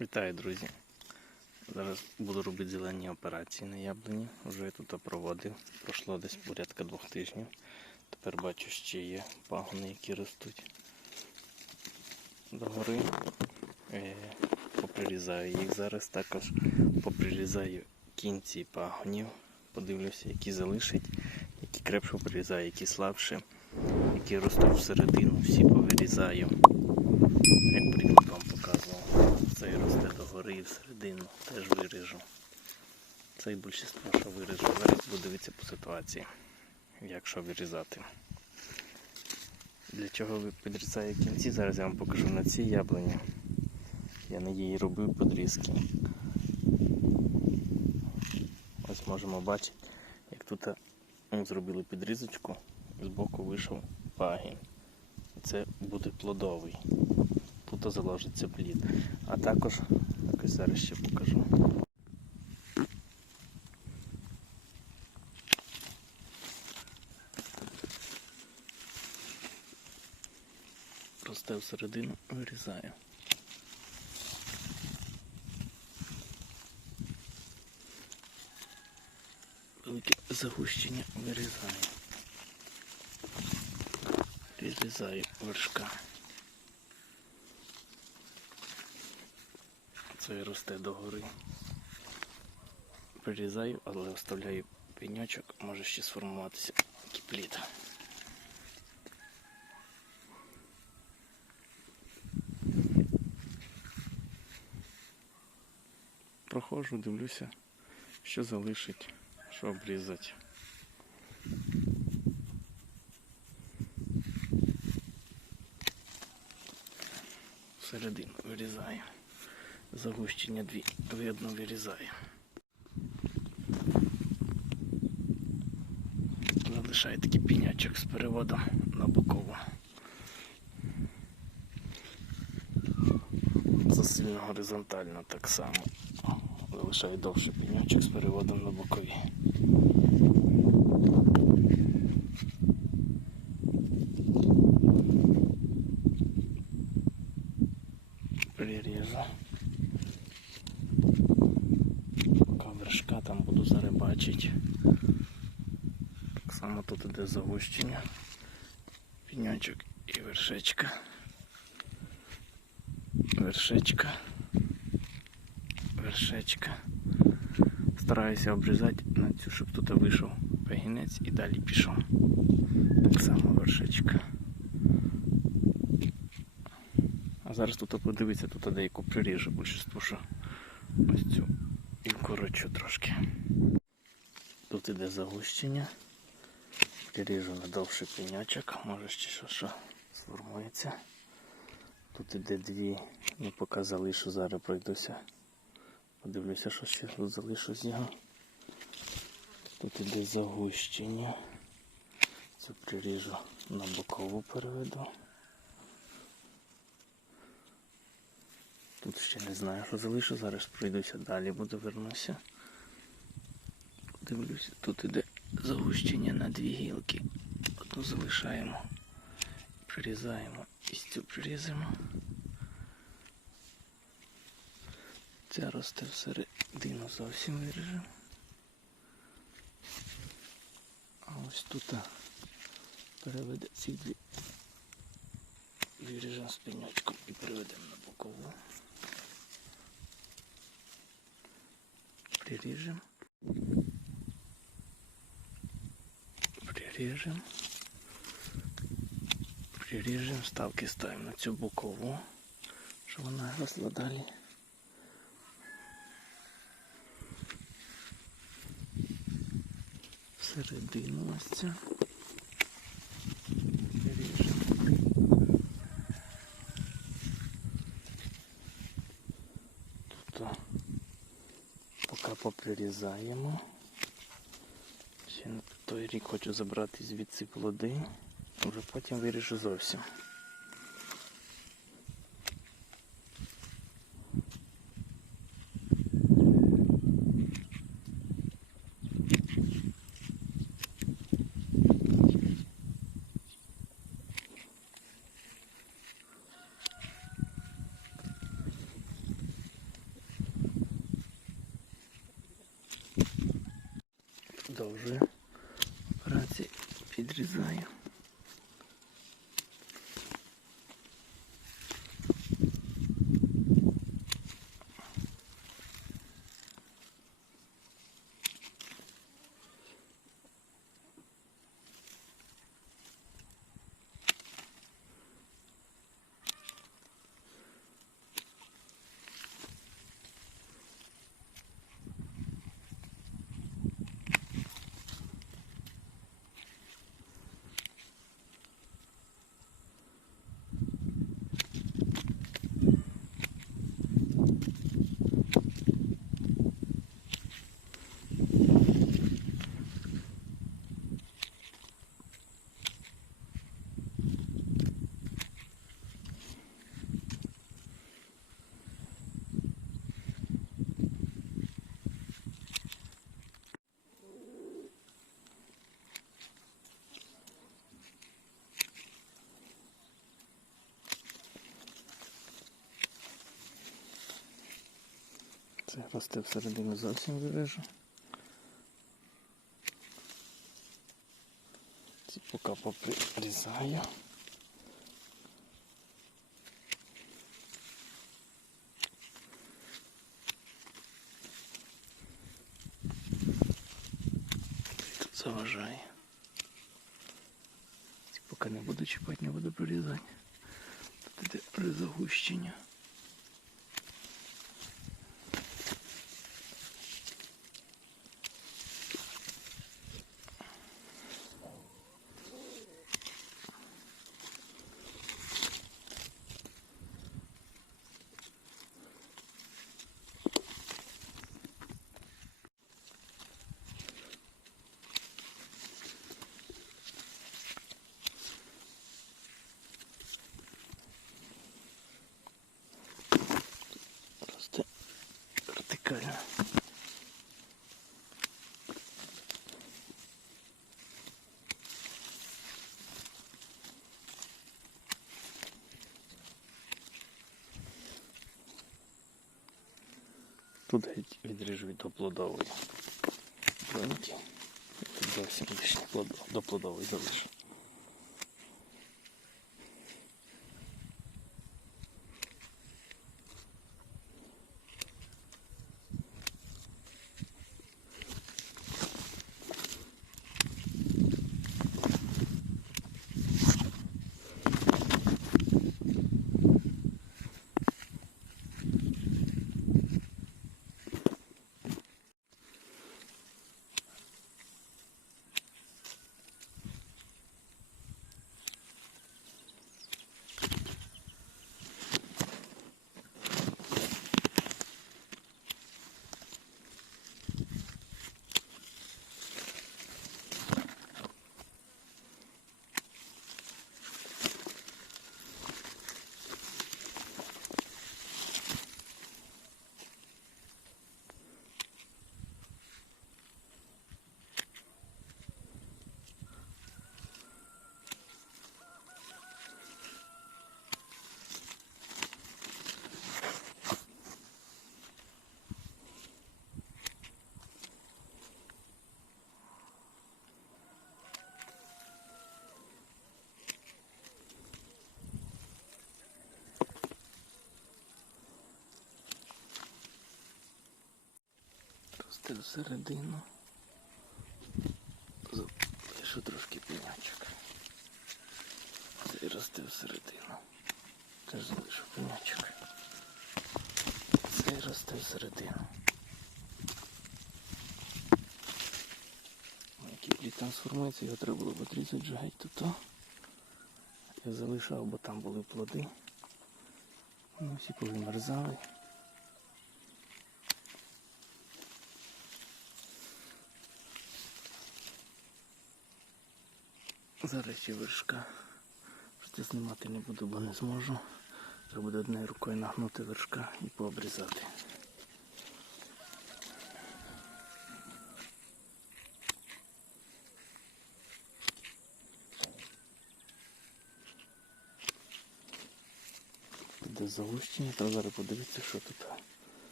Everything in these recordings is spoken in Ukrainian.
Вітаю, друзі! Зараз буду робити зелені операції на яблуні. Вже я тут проводив. Пройшло десь порядка двох тижнів. Тепер бачу, ще є пагони, які ростуть догори. Е, Поприрізаю їх зараз. Також поприрізаю кінці пагонів. Подивлюся, які залишить, які крепше прирізаю, які слабше, які ростуть всередину, всі повирізаю. Як приклад вам показував. Цей росте догори і всередину теж виріжу. Цей більшість що виріжу. Зараз буду дивитися по ситуації, як що вирізати. Для чого ви підрізаю кінці, зараз я вам покажу на цій яблуні. Я на її робив подрізки. Ось можемо бачити, як тут ну, зробили підрізочку, з боку вийшов пагін. Це буде плодовий тут заложиться плід. А також, якось зараз ще покажу. Росте всередину, вирізаю. Велике загущення вирізаю. Відрізаю вершка. Це росте догори. Прирізаю, але оставляю пеньочок, може ще сформуватися кіпліт. Проходжу, дивлюся, що залишить, що обрізати. Всередину вирізаю загущення дві видно вирізає. Залишає такий пінячок з переводом на бокову. Засильно горизонтально так само. Залишає довший пінячок з переводом на бокові. Приріжу. Вершка там буду зараз бачити. Так само тут іде загущення. Пінячок і вершечка. Вершечка. Вершечка. Стараюся обрізати на цю, щоб тут вийшов пагінець і далі пішов. Так само вершечка. А зараз тут подивіться, тут деяку приріжу більше що ось цю вкорочу трошки. Тут іде загущення. Переріжу на пенячок, може ще що, що сформується. Тут іде дві, ну поки залишу, зараз пройдуся. Подивлюся, що ще тут залишу з нього. Тут іде загущення. Цю приріжу на бокову переведу. Тут ще не знаю, що залишу, зараз пройдуся далі, буду вернуся. Дивлюся, тут іде загущення на дві гілки. Одну залишаємо, прирізаємо і цю прирізаємо. Ця росте всередину зовсім виріжемо. А ось тут переведе ці дві. Виріжемо з і переведемо на бокову. Прирежем. Прирежем. Прирежем. Ставки ставимо на цю бокову, щоб вона росла далі. Середину ось ця. Прирежем. Тут поки. Ще той рік хочу забрати звідси плоди, вже потім виріжу зовсім. Продовжує операцію, підрізає. Це росте всередину зовсім вирежу. Ці поки поприрізаю. Заважає. Ці поки не буду чіпати, не буду прирізати. Тут іде при загущення. Росте вертикально. Тут відріжу від доплодової. Тут зовсім лишні плодо- до плодової залишу. Росте всередину. Залишу трошки пенячок. Цей росте всередину. Теж залишу пенячок. Цей росте всередину. Який плід трансформується, його треба було б отрізати вже геть тут. Я залишав, бо там були плоди. Вони всі повимерзали. Зараз ще вершка. Просто знімати не буду, бо не зможу. Треба буде однією рукою нагнути вершка і пообрізати. Буде загущення, треба зараз подивитися, що тут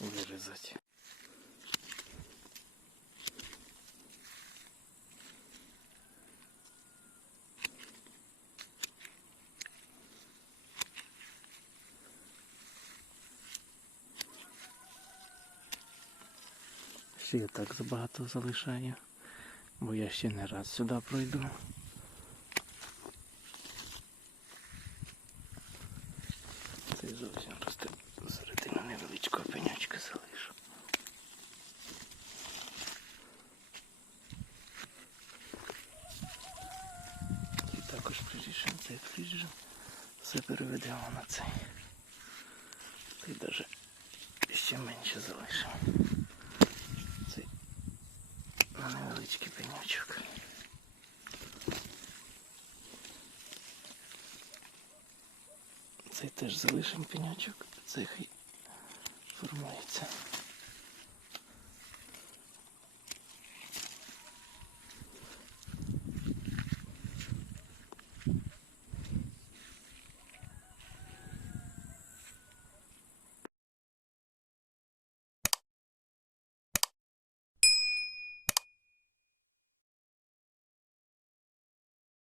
вирізати. Я так забагато залишаю, бо я ще не раз сюди пройду. Це зовсім просто середина невеличкого пенячка залишу. І також прирішимо цей фріжер. Все переведемо на цей. Ти навіть ще менше залишимо. На невеличкий пенячок. Цей теж залишимо пенячок, цей хай формується.